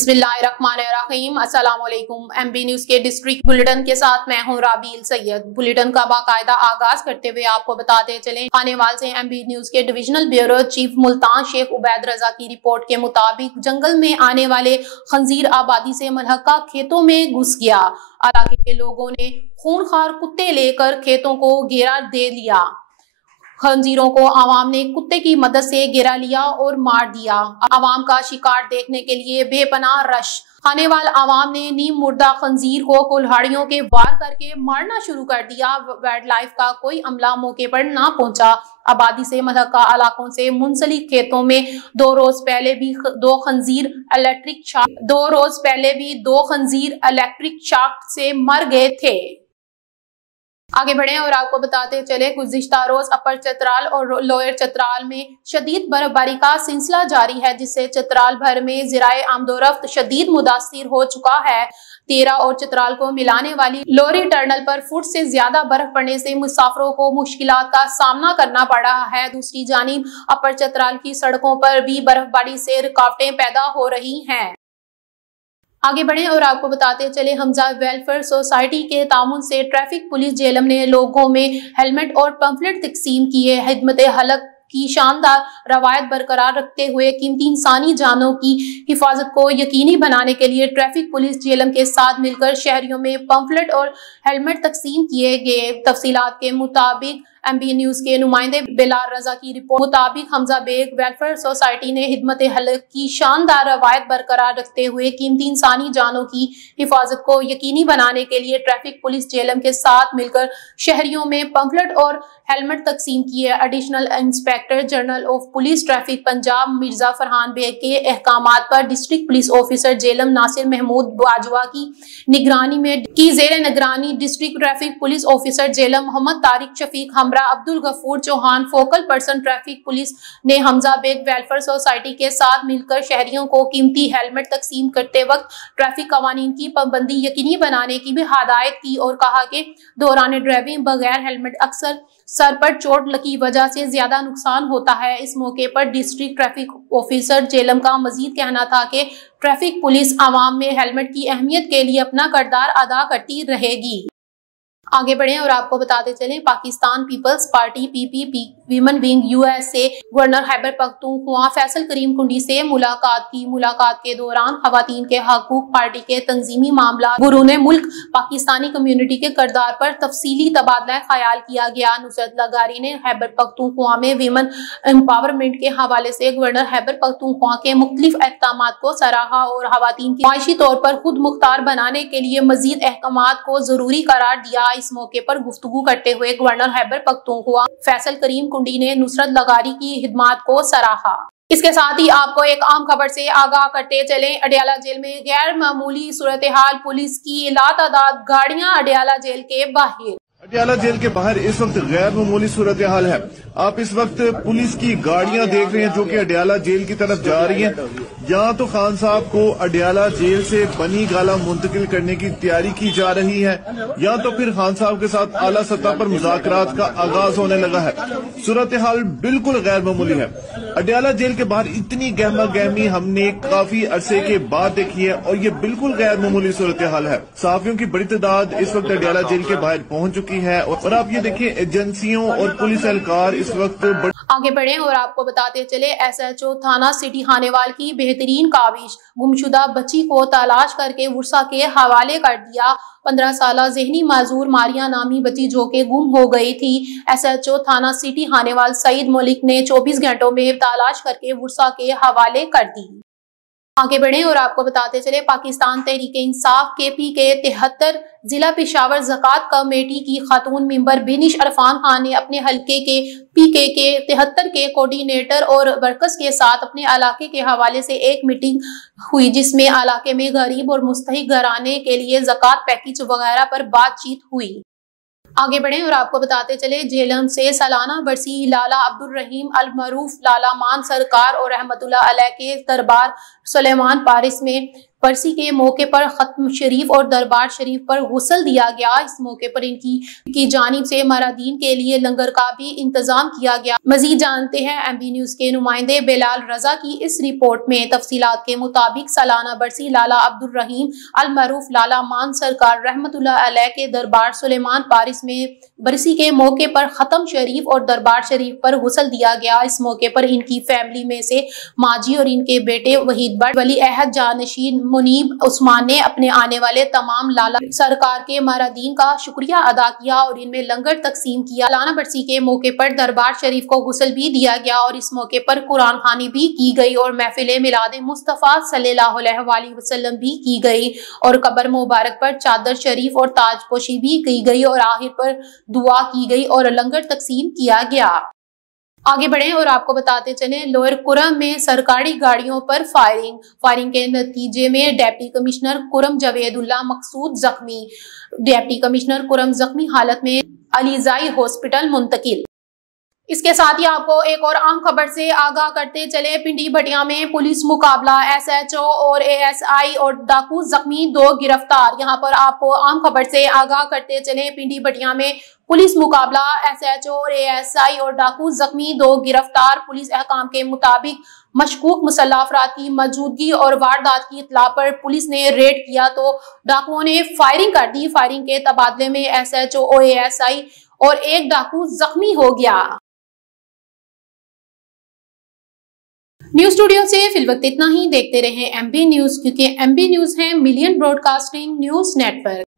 बिस्मिल्लाहिर्रहमानिर्रहीम। अस्सलाम वालेकुम। MB न्यूज के डिस्ट्रिक्ट बुलेटिन के साथ मैं हूं राबील सैयद। बुलेटिन का बाकायदा आगाज करते हुए आपको बताते चलें, खानेवाल से MB न्यूज के divisional bureau chief Multan Sheikh Ubaid Raza की रिपोर्ट के मुताबिक जंगल में आने वाले खंजीर आबादी से मुल्हका खेतों में घुस गया। इलाके के लोगों ने खूनखार कुत्ते लेकर खेतों को घेरा दे लिया। खंजीरों को आवाम ने कुत्ते की मदद से गिरा लिया और मार दिया। आवाम का शिकार देखने के लिए बेपनाह रश। खानेवाल आवाम ने नीम मुर्दा खंजीर को कुल्हाड़ियों के वार करके मारना शुरू कर दिया। वाइल्ड लाइफ का कोई अमला मौके पर ना पहुंचा। आबादी से मुल्हका इलाकों से मुंसलिक खेतों में दो रोज पहले भी दो खंजीर इलेक्ट्रिक शॉक से मर गए थे। आगे बढ़े और आपको बताते चले, गुज़िश्ता रोज अपर चतराल और लोअर चतराल में शदीद बर्फबारी का सिलसिला जारी है, जिससे चतराल भर में ज़राए आमदोरफ्त शदीद मुतासिर हो चुका है। तेरा और चतराल को मिलाने वाली लोरी टर्नल पर फुट से ज्यादा बर्फ पड़ने से मुसाफिरों को मुश्किलात का सामना करना पड़ रहा है। दूसरी जानिब अपर चतराल की सड़कों पर भी बर्फबारी से रुकावटें पैदा हो रही हैं। आगे बढ़े और आपको बताते चले, हमजा वेलफेयर सोसाइटी के तामुन से ट्रैफिक पुलिस जेलम ने लोगों में हेलमेट और पंफलेट तकसीम किए। खिदमत हलक की शानदार रवायत बरकरार रखते हुए कीमती इंसानी जानों की हिफाजत को यकीनी बनाने के लिए ट्रैफिक पुलिस जेलम के साथ मिलकर शहरियों में पंफलेट और हेलमेट तकसीम किए गए। तफसीलात के मुताबिक MB न्यूज के नुमाइंदे बिलाल रजा की रिपोर्ट मुताबिक हमजा बेग वेलफेयर सोसाइटी ने खिदमत हलक की शानदार रवायत बरकरार रखते हुए कीमती इंसानी जानों की हिफाजत को यकीनी बनाने के लिए ट्रैफिक पुलिस जेलम के साथ मिलकर शहरियों में पंफलेट और हेलमेट तकसीम किए। Additional inspector general of police traffic Punjab Mirza Farhan Baig के अहकामात पर district police officer Jhelum Nasir Mahmood Bajwa की निगरानी में जेर निगरानी district traffic police officer Jhelum Muhammad Tariq Shafiq हमरा Abdul Ghafoor Chauhan focal person traffic police ने हमजा बेग वेलफेयर सोसाइटी के साथ मिलकर शहरियों को कीमती हेलमेट तकसीम करते वक्त ट्रैफिक कवानीन की पाबंदी यकीनी बनाने की भी हदायत की और कहा कि दौरान ड्राइविंग बगैर हेलमेट अक्सर सर पर चोट की वजह से ज्यादा नुकसान होता है। इस मौके पर डिस्ट्रिक्ट ट्रैफिक ऑफिसर जेलम का मजीद कहना था कि ट्रैफिक पुलिस आवाम में हेलमेट की अहमियत के लिए अपना किरदार अदा करती रहेगी। आगे बढ़े और आपको बताते चलें, Pakistan Peoples Party PPP women wing USA governor Khyber Pakhtunkhwa Faisal Karim Kundi से मुलाकात की। मुलाकात के दौरान खवातीन के हकूक, पार्टी के तंजीमी मामला, बुरूने मुल्क पाकिस्तानी कम्युनिटी के किरदार पर तफसीली तबादला ख्याल किया गया। नुसरत लगारी ने खैबर पख्तूनख्वा में वीमन एम्पावरमेंट के हवाले से गवर्नर खैबर पख्तूनख्वा के मुख्तलिफ अहकामात को सराहा और खवातीन की माशी तौर पर खुद मुख्तार बनाने के लिए मजीद अहकामात को जरूरी करार दिया। इस मौके पर गुफ्तगू करते हुए गवर्नर खैबर पख्तूनख्वा फैसल करीम कुंडी ने नुसरत लगारी की खिदमात को सराहा। इसके साथ ही आपको एक आम खबर से आगाह करते चलें, अडयाला जेल में गैर मामूली सूरत हाल, पुलिस की लातादाद गाड़ियां अडयाला जेल के बाहर। अडयाला जेल के बाहर इस वक्त गैर मामूली सूरत हाल है। आप इस वक्त पुलिस की गाड़ियां देख रहे हैं जो कि अडयाला जेल की तरफ जा रही हैं। यहाँ तो खान साहब को अडयाला जेल से बनी गाला मुंतकिल करने की तैयारी की जा रही है, या तो फिर खान साहब के साथ आला सतह पर मुज़ाकरात का आगाज होने लगा है। सूरत हाल बिल्कुल गैर मामूली है। अडयाला जेल के बाहर इतनी गहमा गहमी हमने काफी अरसे के बाद देखी है और ये बिल्कुल गैर मामूली सूरत हाल है। सहाफियों की बड़ी तादाद इस वक्त अडयाला जेल के बाहर पहुंच चुकी है और आप ये देखिए एजेंसियों और पुलिस एहलकार इस वक्त आगे बढ़े और आपको बताते चले, SHO थाना सिटी खानेवाल की बेहतरीन काविश, गुमशुदा बच्ची को तलाश करके वर्सा के हवाले कर दिया। 15 साल ज़हनी माजूर मारिया नामी बच्ची जो के गुम हो गई थी। SHO थाना सिटी खानेवाल सईद मलिक ने 24 घंटों में तलाश करके वर्सा के हवाले कर दी। आगे बढ़े और आपको बताते चले, पाकिस्तान तहरीक इंसाफ KP के 73 जिला पेशावर ज़कात कमेटी की खातून मेंबर बेनिश अरफान खान ने अपने हल्के के PK के 73 के कोऑर्डिनेटर और वर्कर्स के साथ अपने इलाके के हवाले से एक मीटिंग हुई, जिसमें इलाके में गरीब और मुस्तहिक घराने के लिए ज़कात पैकेज वगैरह पर बातचीत हुई। आगे बढ़े और आपको बताते चले, जेलम से सालाना बरसी लाला अब्दुल रहीम अल मरूफ लाला मान सरकार और रहमतुल्लाह अलैह के दरबार सुलेमान पारिस में برسی کے موقع پر ختم شریف اور دربار شریف پر غسل دیا گیا۔ اس موقع پر ان کی جانب سے مرادین کے لیے لنگر کا بھی انتظام کیا گیا۔ مزید جانتے ہیں ایم بی نیوز کے نمائندے بلال رضا کی اس رپورٹ میں۔ تفصیلات کے مطابق سالانہ برسی لالا عبد الرحیم المعروف لالا مان سرکار رحمت اللہ علیہ کے دربار سلیمان پارس میں برسی کے موقع پر ختم شریف اور دربار شریف پر غسل دیا گیا۔ اس موقع پر ان کی فیملی میں سے ماجی اور ان کے بیٹے وحید بٹ ولی عہد جانشین منیب عثمان نے اپنے آنے والے تمام لالا سرکار کے مرادین کا شکریہ ادا کیا اور ان میں لنگر تقسیم کیا۔ سالانہ برسی کے موقع پر دربار شریف کو غسل بھی دیا گیا اور اس موقع پر قرآن خوانی بھی کی گئی اور محفل میلاد مصطفیٰ صلی اللہ علیہ وآلہ وسلم بھی کی گئی اور قبر مبارک پر چادر شریف اور تاج پوشی بھی کی گئی اور آخر پر دعا کی گئی اور لنگر تقسیم کیا گیا۔ آگے بڑھیں اور آپ کو بتاتے چلیں لوئر کرم میں سرکاری گاڑیوں پر فائرنگ کے نتیجے میں ڈپٹی کمشنر کرم جاوید اللہ مقصود زخمی۔ ڈپٹی کمشنر کرم زخمی حالت میں علیزائی ہاسپٹل منتقل۔ اس کے ساتھ ہی آپ کو ایک اور اہم خبر سے آگاہ کرتے چلے پنڈی بٹیا میں پولیس مقابلہ، ایس ایچ او اور اے ایس آئی اور ڈاکو زخمی، 2 گرفتار۔ یہاں پر آپ کو اہم خبر سے آگاہ کرتے چلے پنڈی بٹیا میں پولیس مقابلہ، ایس ایچ او اور اے ایس آئی اور ڈاکو زخمی، 2 گرفتار۔ پولیس احکام کے مطابق مشکوک مسلح افراد کی موجودگی اور واردات کی اطلاع پر پولیس نے ریڈ کیا تو ڈاکوؤں نے فائرنگ کر دی۔ فائرنگ کے تبادلے میں ایس ایچ او اور اے ایس آئی اور ایک ڈاکو زخمی ہو گیا۔ نیوز اسٹوڈیو سے فی الوقت اتنا ہی۔ دیکھتے رہیں ایم بی نیوز، کیونکہ ایم بی نیوز ہے million broadcasting news net work.